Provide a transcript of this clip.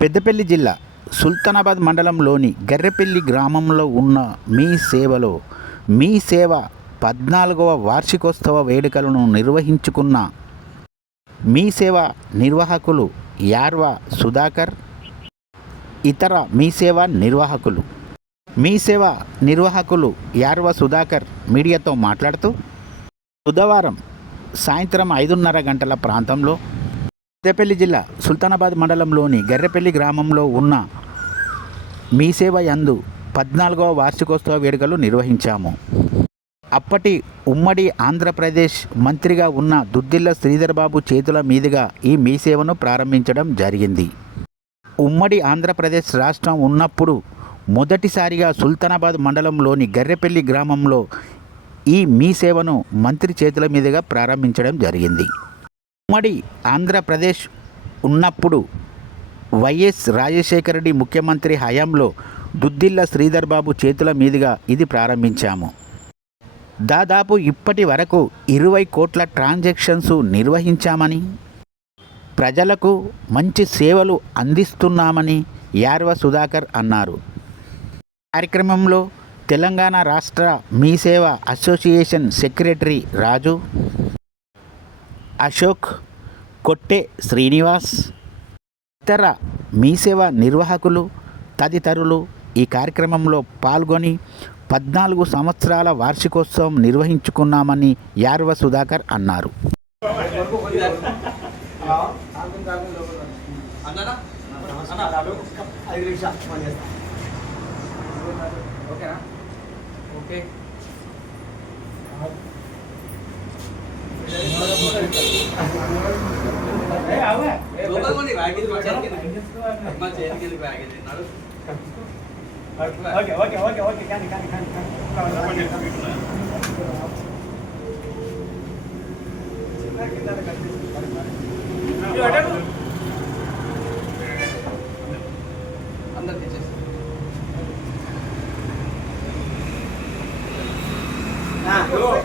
పెద్దపల్లి జిల్లా సుల్తానాబాద్ మండలంలోని గర్రెపల్లి గ్రామంలో ఉన్న మీ సేవలో మీ సేవ పద్నాలుగవ వార్షికోత్సవ వేడుకలను నిర్వహించుకున్న మీ సేవ నిర్వాహకులు యార్వ సుధాకర్ ఇతర మీ సేవ నిర్వాహకులు. మీ సేవ నిర్వాహకులు యార్వ సుధాకర్ మీడియాతో మాట్లాడుతూ బుధవారం సాయంత్రం ఐదున్నర గంటల ప్రాంతంలో పెద్దపల్లి జిల్లా సుల్తానాబాద్ మండలంలోని గర్రెపల్లి గ్రామంలో ఉన్న మీసేవ యందు పద్నాలుగవ వార్షికోత్సవ వేడుకలు నిర్వహించాము. అప్పటి ఉమ్మడి ఆంధ్రప్రదేశ్ మంత్రిగా ఉన్న దుద్దిల్ల శ్రీధర్బాబు చేతుల మీదుగా ఈ మీసేవను ప్రారంభించడం జరిగింది. ఉమ్మడి ఆంధ్రప్రదేశ్ రాష్ట్రం ఉన్నప్పుడు మొదటిసారిగా సుల్తానాబాద్ మండలంలోని గర్రెపల్లి గ్రామంలో ఈ మీ సేవను మంత్రి చేతుల మీదుగా ప్రారంభించడం జరిగింది. ఉమ్మడి ఆంధ్రప్రదేశ్ ఉన్నప్పుడు వైఎస్ రాజశేఖర రెడ్డి ముఖ్యమంత్రి హయాంలో దుద్దిల్ల శ్రీధర్ బాబు చేతుల మీదుగా ఇది ప్రారంభించాము. దాదాపు ఇప్పటి వరకు ఇరవై కోట్ల ట్రాన్జాక్షన్స్ నిర్వహించామని ప్రజలకు మంచి సేవలు అందిస్తున్నామని యార్వ సుధాకర్ అన్నారు. కార్యక్రమంలో తెలంగాణ రాష్ట్ర మీ సేవ అసోసియేషన్ సెక్రటరీ రాజు అశోక్ కొట్టే శ్రీనివాస్ ఇతర మీ సేవ నిర్వాహకులు తదితరులు ఈ కార్యక్రమంలో పాల్గొని పద్నాలుగు సంవత్సరాల వార్షికోత్సవం నిర్వహించుకున్నామని యార్వ సుధాకర్ అన్నారు. ఓకేనా? Okay. Okay okay okay okay కానీ కానీ కానీ అందరు తెచ్చేసి కానీ